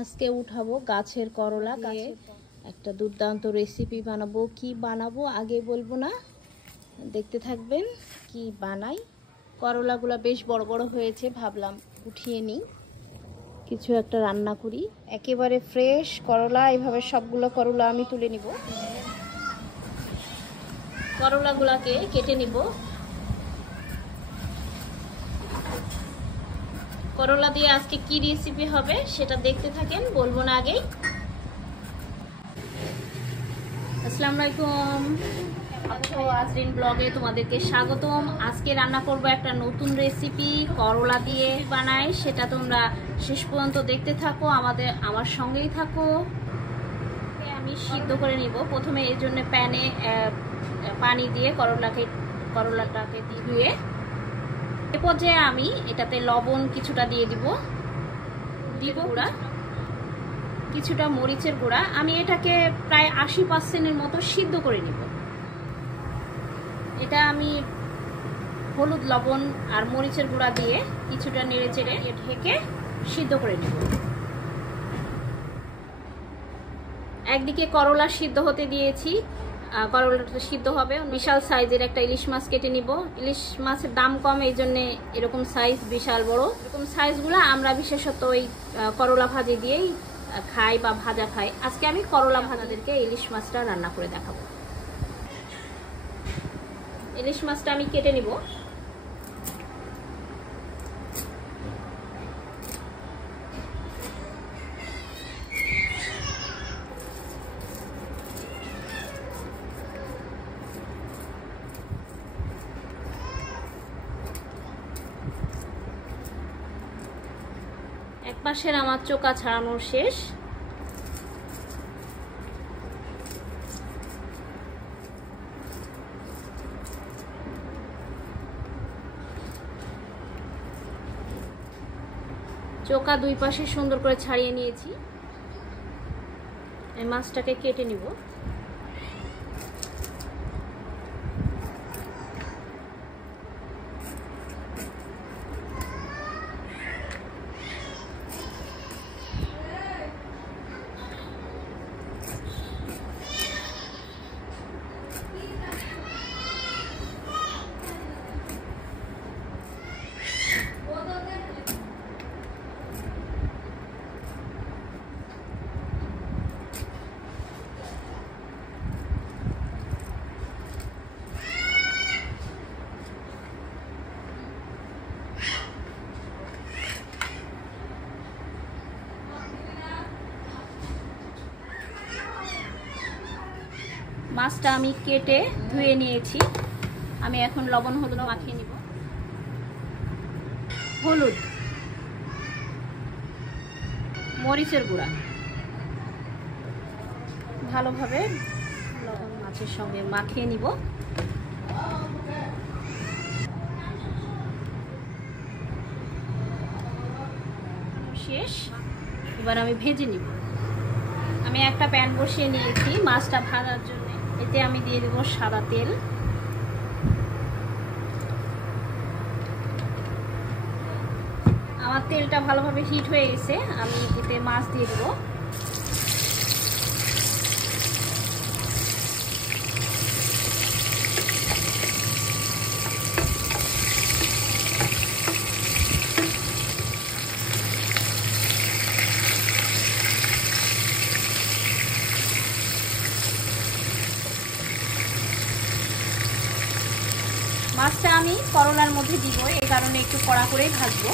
আজকে উঠাবো গাছের করলা, একটা দুর্দান্ত রেসিপি বানাবো। কি বানাবো আগে বলবো না, দেখতে থাকবেন কি বানাই। করলাগুলো বেশ বড় বড় হয়েছে, ভাবলাম উঠিয়ে নিই, কিছু একটা রান্না করি। একেবারে ফ্রেশ করলা, এইভাবে সবগুলো করলা আমি তুলে নিব। করলাগুলোকে কেটে নিব। করলা দিয়ে আজকে কি রেসিপি হবে সেটা দেখতে থাকেন, বলবো না আগেই। আসসালামু আলাইকুম, আজরিন ব্লগে তোমাদেরকে স্বাগতম। আজকে রান্না করব একটা নতুন রেসিপি, করলা দিয়ে বানাই। সেটা তোমরা শেষ পর্যন্ত দেখতে থাকো, আমার সঙ্গেই থাকো। আমি সিদ্ধ করে নিব। প্রথমে এর জন্য প্যানে পানি দিয়ে করলাটাকে ধুয়ে, এ পর্যায়ে আমি এটাতে লবণ কিছুটা দিয়ে দিব গুঁড়া, কিছুটা মরিচের গুঁড়া। আমি এটাকে প্রায় 80% মতো সিদ্ধ করে নিব। এটা আমি হলুদ, লবণ আর মরিচের গুঁড়া দিয়ে কিছুটা নেড়ে চেড়ে ঢেকে সিদ্ধ করে নিব। একদিকে করলা সিদ্ধ হতে দিয়েছি, করলাটা সিদ্ধ হবে। বিশাল সাইজের একটা ইলিশ মাছ কেটে নিব। ইলিশ মাছের দাম কম, এই জন্য এরকম সাইজ, বিশাল বড় এরকম সাইজগুলো আমরা বিশেষত ওই করলা ভাজি দিয়েই খাই বা ভাজা খাই। আজকে আমি করলা ভাজাদেরকে ইলিশ মাছটা রান্না করে দেখাবো। ইলিশ মাছটা আমি কেটে নিব। এক পাশের আমার চোকা ছাড়ানোর শেষ। চোকা দুই পাশে সুন্দর করে ছাড়িয়ে নিয়েছি। এই মাছটাকে কেটে নিব। মাছটা আমি কেটে ধুয়ে নিয়েছি। আমি এখন লবণ হলুদ মাখিয়ে নিব। হলুদ, মরিচের গুঁড়া ভালোভাবে লবণ মাছের সঙ্গে মাখিয়ে নিব। শেষ। এবার আমি ভেজে নিব। আমি একটা প্যান বসিয়ে নিয়েছি মাছটা ভাজার জন্য। এতে আমি দিয়ে দেব সাদা তেল। আমার তেলটা ভালোভাবে হিট হয়ে গেছে, আমি এতে মাছ দিয়ে দেব। মাছটা আমি করলার মধ্যে দিব, এই কারণে একটু কড়া করেই ভাজবো।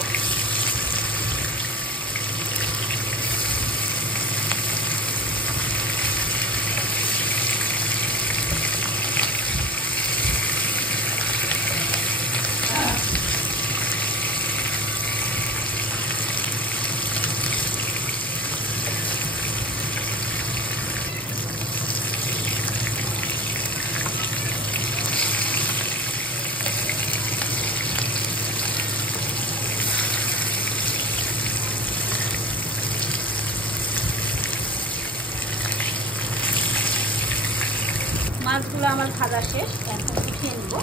মাছগুলো আমার ভাজা শেষ, এখন উঠিয়ে নিব।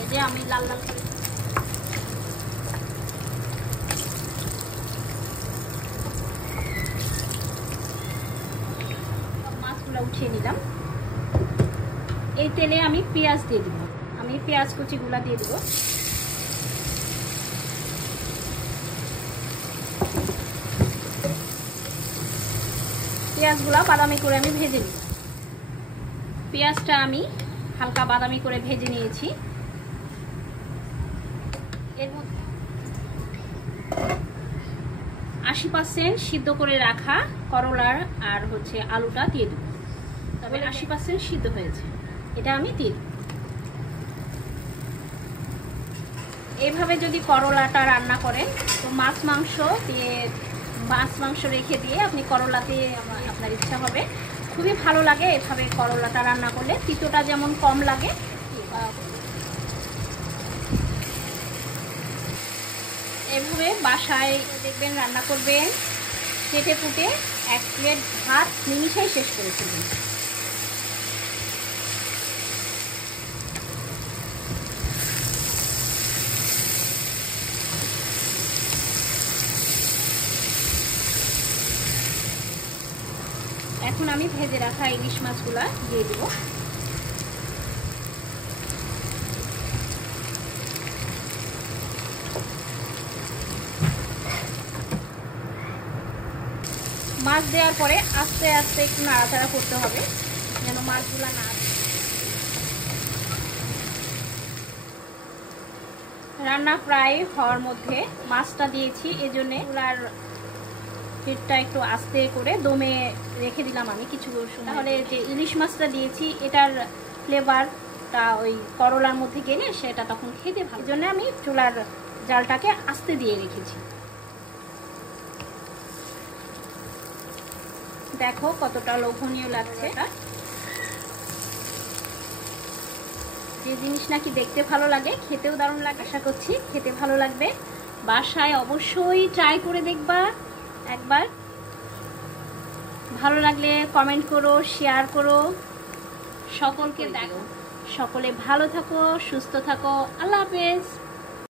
এই যে আমি লাল লাল করে উঠিয়ে নিলাম। এই তেলে আমি পেঁয়াজ দিয়ে দিব। আমি পেঁয়াজ কুচিগুলা দিয়ে দিব। পেঁয়াজগুলা বাদামি করে আমি ভেজে নিব। পেঁয়াজটা আমি হালকা বাদামি করে ভেজে নিয়েছি। এর মধ্যে 80% সিদ্ধ করে রাখা করলার আর আলুটা দিয়ে দেব। তবে 80% সিদ্ধ হয়েছে, এটা আমি দিয়ে দেব। এইভাবে যদি করলাটা রান্না করেন তো মাছ মাংস রেখে দিয়ে আপনি করলাতে আপনার ইচ্ছা হবে, খুবই ভালো লাগে এভাবে করলাটা রান্না করলে। তিতোটা যেমন কম লাগে। এভাবে বাসায় দেখবেন রান্না করবেন, কেটে কুটে 1 প্লেট ভাত নিমিষেই শেষ করে ফেলবেন। এখন আমি ভেজে রাখা ইলিশ মাছগুলা দিয়ে দিব। মাছ দেওয়ার পরে আস্তে আস্তে একটু নাড়াচাড়া করতে হবে যেন মাছগুলা না। রান্না প্রায় হওয়ার মধ্যে মাছটা দিয়েছি, এজন্য চুলার হিটটা একটু আস্তে করে দমে রেখে দিলাম আমি কিছু সময়। তাহলে যে ইলিশ মাছটা দিয়েছি এটার ফ্লেভারটা ওই করলার মধ্যে গেলে সেটা তখন খেতে ভালো। এই জন্য আমি চুলার জালটাকে আস্তে দিয়ে রেখেছি। দেখো কতটা লোভনীয় লাগছে। এটা যে জিনিস নাকি দেখতে ভালো লাগে খেতেও দারুণ লাগে। আশা করছি খেতে ভালো লাগবে। বাসায় অবশ্যই ট্রাই করে দেখবা একবার। ভালো লাগলে কমেন্ট করো, শেয়ার করো, সকলকে দেখো। সকলে ভালো থাকো, সুস্থ থাকো। আল্লাহ হাফেজ।